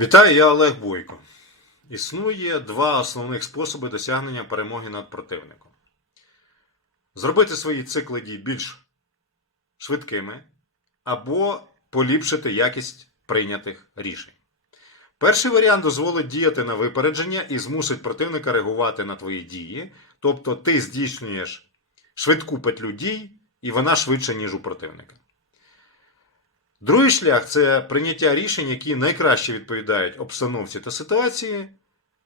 Вітаю, я Олег Бойко. Існує два основних способи досягнення перемоги над противником: зробити свої цикли дій більш швидкими або поліпшити якість прийнятих рішень. Перший варіант дозволить діяти на випередження і змусить противника реагувати на твої дії, тобто ти здійснюєш швидку петлю дій, і вона швидше, ніж у противника. Другий шлях це прийняття рішень, які найкраще відповідають обстановці та ситуації,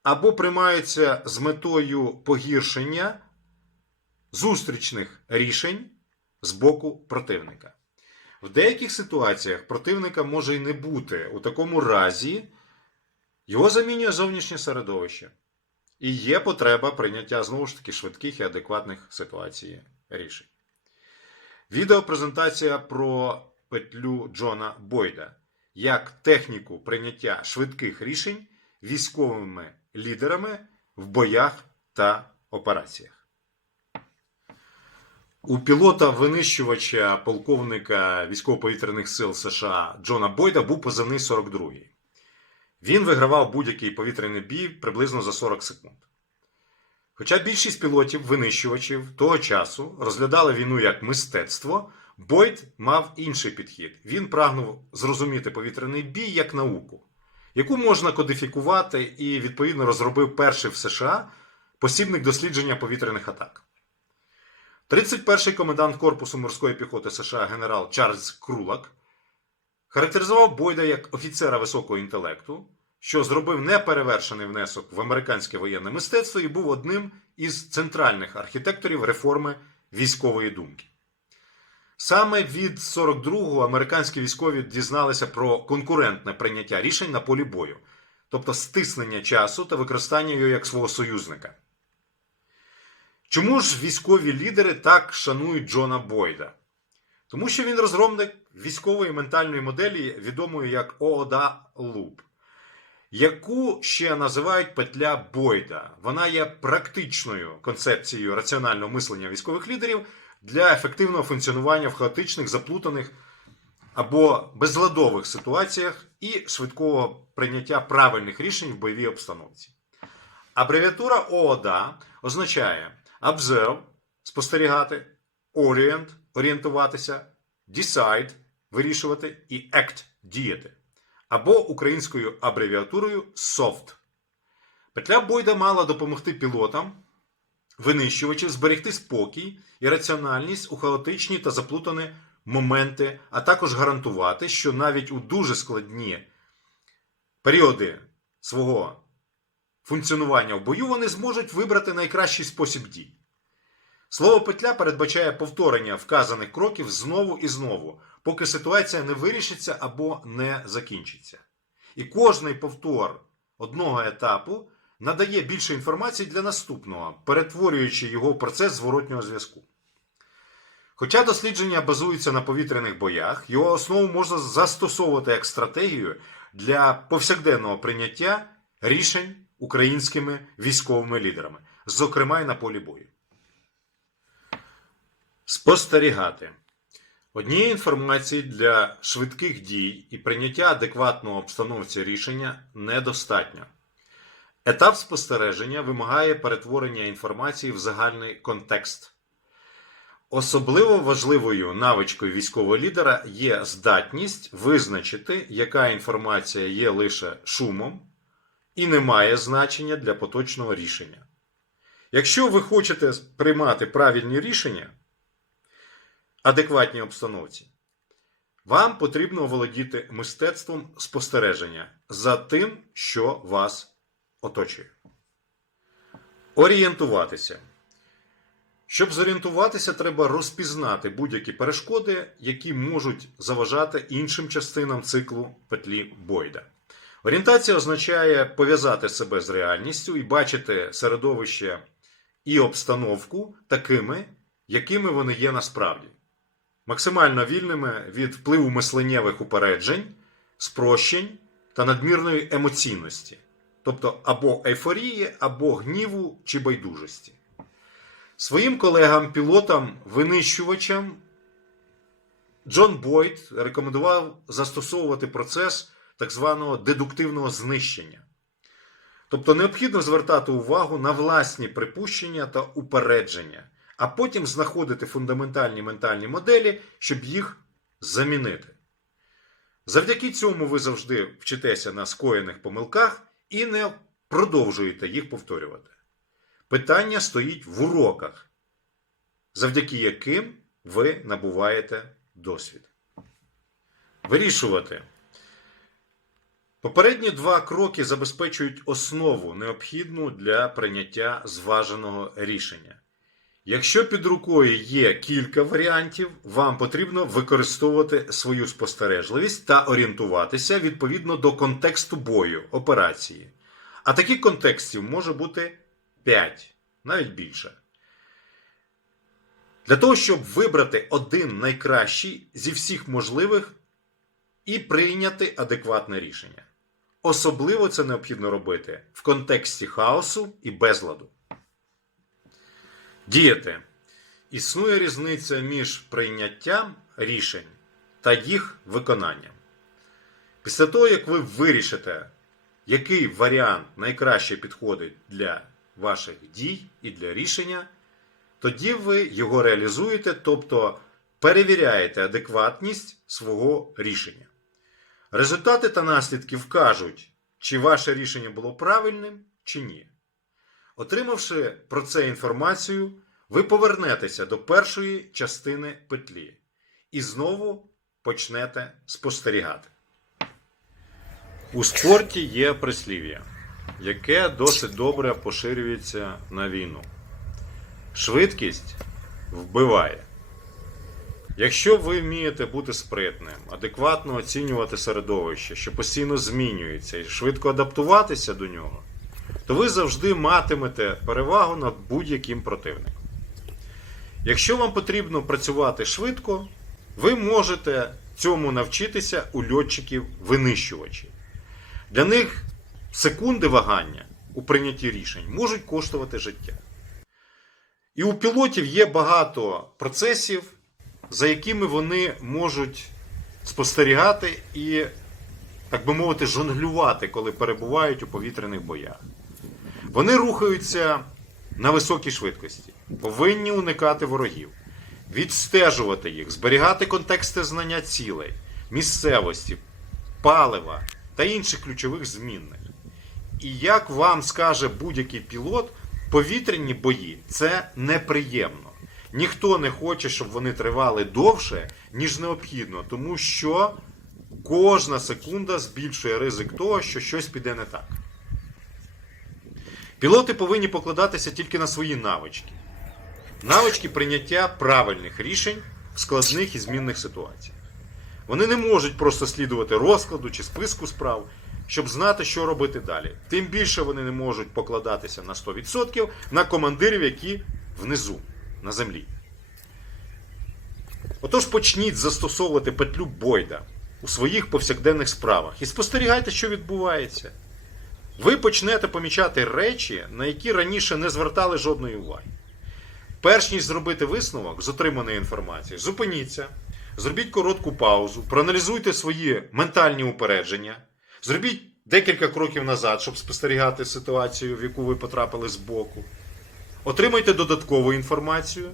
або приймаються з метою погіршення зустрічних рішень з боку противника. В деяких ситуаціях противника може й не бути. У такому разі його замінює зовнішнє середовище. І є потреба прийняття знову ж таки швидких і адекватних ситуацій рішень. Відеопрезентація про петлю Джона Бойда як техніку прийняття швидких рішень військовими лідерами в боях та операціях. У пілота винищувача полковника військово-повітряних сил США Джона Бойда був позивний 42-й. Він вигравав будь-який повітряний бій приблизно за 40 секунд. Хоча більшість пілотів винищувачів того часу розглядали війну як мистецтво, Бойд мав інший підхід. Він прагнув зрозуміти повітряний бій як науку, яку можна кодифікувати і відповідно розробив перший в США посібник дослідження повітряних атак. 31-й комендант Корпусу морської піхоти США генерал Чарльз Крулак характеризував Бойда як офіцера високого інтелекту, що зробив неперевершений внесок в американське воєнне мистецтво і був одним із центральних архітекторів реформи військової думки. Саме від 42-го американські військові дізналися про конкурентне прийняття рішень на полі бою, тобто стиснення часу та використання його як свого союзника. Чому ж військові лідери так шанують Джона Бойда? Тому що він розробник військової ментальної моделі, відомої як ООДА Луп, яку ще називають петля Бойда. Вона є практичною концепцією раціонального мислення військових лідерів для ефективного функціонування в хаотичних, заплутаних або безладових ситуаціях і швидкого прийняття правильних рішень в бойовій обстановці. Абревіатура ООДА означає Observe спостерігати, Orient орієнтуватися, Decide вирішувати і Act діяти. Або українською абревіатурою SOFT. Петля Бойда мала допомогти пілотам винищувачів зберегти спокій і раціональність у хаотичні та заплутані моменти, а також гарантувати, що навіть у дуже складні періоди свого функціонування в бою вони зможуть вибрати найкращий спосіб дій. Слово петля передбачає повторення вказаних кроків знову і знову, поки ситуація не вирішиться або не закінчиться. І кожний повтор одного етапу надає більше інформації для наступного, перетворюючи його в процес зворотнього зв'язку. Хоча дослідження базуються на повітряних боях, його основу можна застосовувати як стратегію для повсякденного прийняття рішень українськими військовими лідерами, зокрема і на полі бою. Спостерігати. Однієї інформації для швидких дій і прийняття адекватного обстановці рішення недостатньо. Етап спостереження вимагає перетворення інформації в загальний контекст. Особливо важливою навичкою військового лідера є здатність визначити, яка інформація є лише шумом і не має значення для поточного рішення. Якщо ви хочете приймати правильні рішення, адекватній обстановці, вам потрібно володіти мистецтвом спостереження за тим, що вас оточує. Орієнтуватися. Щоб зорієнтуватися, треба розпізнати будь-які перешкоди, які можуть заважати іншим частинам циклу петлі Бойда. Орієнтація означає пов'язати себе з реальністю і бачити середовище і обстановку такими, якими вони є насправді. Максимально вільними від впливу мисленнєвих упереджень, спрощень та надмірної емоційності тобто або ейфорії, або гніву чи байдужості. Своїм колегам-пілотам, винищувачам Джон Бойд рекомендував застосовувати процес так званого дедуктивного знищення. Тобто необхідно звертати увагу на власні припущення та упередження, а потім знаходити фундаментальні ментальні моделі, щоб їх замінити. Завдяки цьому ви завжди вчитеся на скоєних помилках і не продовжуєте їх повторювати. Питання стоїть в уроках, завдяки яким ви набуваєте досвід. Вирішувати. Попередні два кроки забезпечують основу, необхідну для прийняття зваженого рішення. Якщо під рукою є кілька варіантів, вам потрібно використовувати свою спостережливість та орієнтуватися відповідно до контексту бою, операції. А таких контекстів може бути 5, навіть більше. Для того, щоб вибрати один найкращий зі всіх можливих і прийняти адекватне рішення. Особливо це необхідно робити в контексті хаосу і безладу. Діяти. Існує різниця між прийняттям рішень та їх виконанням. Після того, як ви вирішите, який варіант найкраще підходить для ваших дій і для рішення, тоді ви його реалізуєте, тобто перевіряєте адекватність свого рішення. Результати та наслідки вкажуть, чи ваше рішення було правильним, чи ні. Отримавши про це інформацію, ви повернетеся до першої частини петлі і знову почнете спостерігати. У спорті є прислів'я, яке досить добре поширюється на війну. Швидкість вбиває. Якщо ви вмієте бути спритним, адекватно оцінювати середовище, що постійно змінюється, і швидко адаптуватися до нього, то ви завжди матимете перевагу над будь-яким противником. Якщо вам потрібно працювати швидко, ви можете цьому навчитися у льотчиків-винищувачів. Для них секунди вагання у прийнятті рішень можуть коштувати життя. І у пілотів є багато процесів, за якими вони можуть спостерігати і, так би мовити, жонглювати, коли перебувають у повітряних боях. Вони рухаються на високій швидкості, повинні уникати ворогів, відстежувати їх, зберігати контексти знання цілей, місцевості, палива та інших ключових змінних. І як вам скаже будь-який пілот, повітряні бої це неприємно. Ніхто не хоче, щоб вони тривали довше, ніж необхідно, тому що кожна секунда збільшує ризик того, що щось піде не так. Пілоти повинні покладатися тільки на свої навички. Навички прийняття правильних рішень в складних і змінних ситуаціях. Вони не можуть просто слідувати розкладу чи списку справ, щоб знати, що робити далі. Тим більше вони не можуть покладатися на 100% на командирів, які внизу, на землі. Отож почніть застосовувати петлю Бойда у своїх повсякденних справах і спостерігайте, що відбувається. Ви почнете помічати речі, на які раніше не звертали жодної уваги. Перш ніж зробити висновок з отриманої інформації, зупиніться, зробіть коротку паузу, проаналізуйте свої ментальні упередження, зробіть декілька кроків назад, щоб спостерігати ситуацію, в яку ви потрапили збоку. Отримайте додаткову інформацію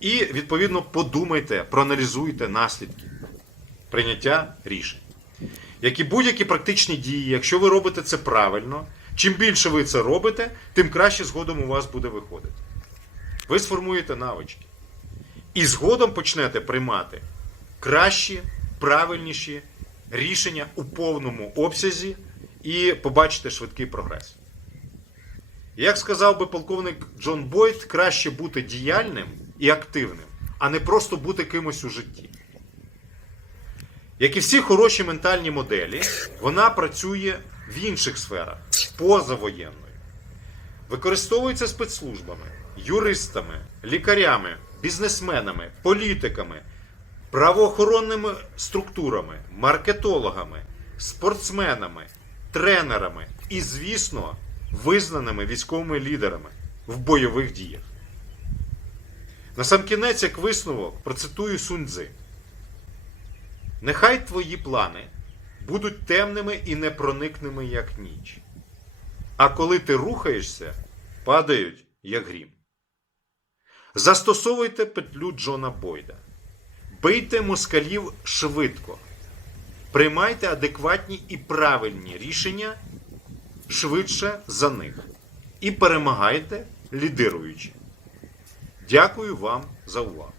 і, відповідно, подумайте, проаналізуйте наслідки прийняття рішень. Як і будь-які практичні дії, якщо ви робите це правильно, чим більше ви це робите, тим краще згодом у вас буде виходити. Ви сформуєте навички. І згодом почнете приймати кращі, правильніші рішення у повному обсязі і побачите швидкий прогрес. Як сказав би полковник Джон Бойд, краще бути діяльним і активним, а не просто бути кимось у житті. Як і всі хороші ментальні моделі, вона працює в інших сферах, позавоєнною. Використовується спецслужбами, юристами, лікарями, бізнесменами, політиками, правоохоронними структурами, маркетологами, спортсменами, тренерами і, звісно, визнаними військовими лідерами в бойових діях. Насамкінець, як висновок, процитую Сунь Цзи. Нехай твої плани будуть темними і непроникними, як ніч. А коли ти рухаєшся, падають, як грім. Застосовуйте петлю Джона Бойда. Бийте москалів швидко. Приймайте адекватні і правильні рішення швидше за них. І перемагайте лідируючи. Дякую вам за увагу.